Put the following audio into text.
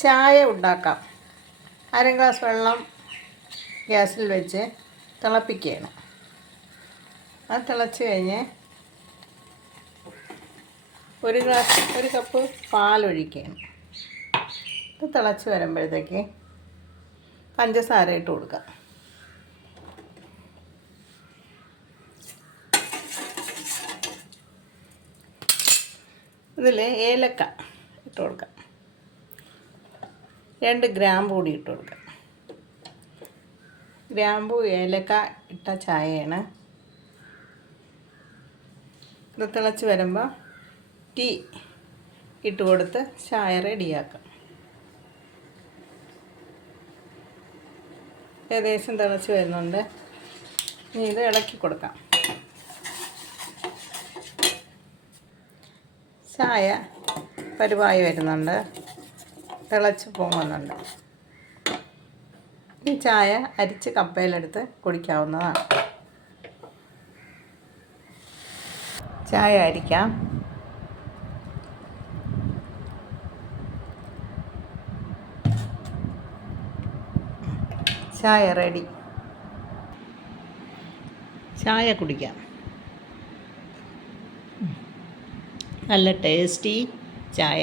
ചായ ഉണ്ടാക്കാം. അര ഗ്ലാസ് വെള്ളം ഗ്യാസിൽ വെച്ച് തിളപ്പിക്കുകയാണ്. അത് തിളച്ച് കഴിഞ്ഞ് ഒരു കപ്പ് പാലൊഴിക്കുകയാണ്. ഇത് തിളച്ച് വരുമ്പോഴത്തേക്ക് പഞ്ചസാര ഇട്ട് കൊടുക്കാം. ഇതിൽ ഏലക്ക ഇട്ട് കൊടുക്കാം. 2 ഗ്രാമ്പു കൂടി ഇട്ട് കൊടുക്കാം. ഗ്രാമ്പു ഏലക്ക ഇട്ട ചായയാണ്. ഇത് തിളച്ച് വരുമ്പോൾ ടീ ഇട്ട് കൊടുത്ത് ചായ റെഡിയാക്കാം. ഏകദേശം തിളച്ച് വരുന്നുണ്ട്. ഇനി ഇത് ഇളക്കി കൊടുക്കാം. ചായ പരുവായി വരുന്നുണ്ട്, തിളച്ച് പൊങ്ങുന്നുണ്ട്. ഈ ചായ അരിച്ച് കപ്പയിലെടുത്ത് കുടിക്കാവുന്നതാണ്. ചായ അരിക്കാം. ചായ റെഡി. ചായ കുടിക്കാം. നല്ല ടേസ്റ്റി ചായ.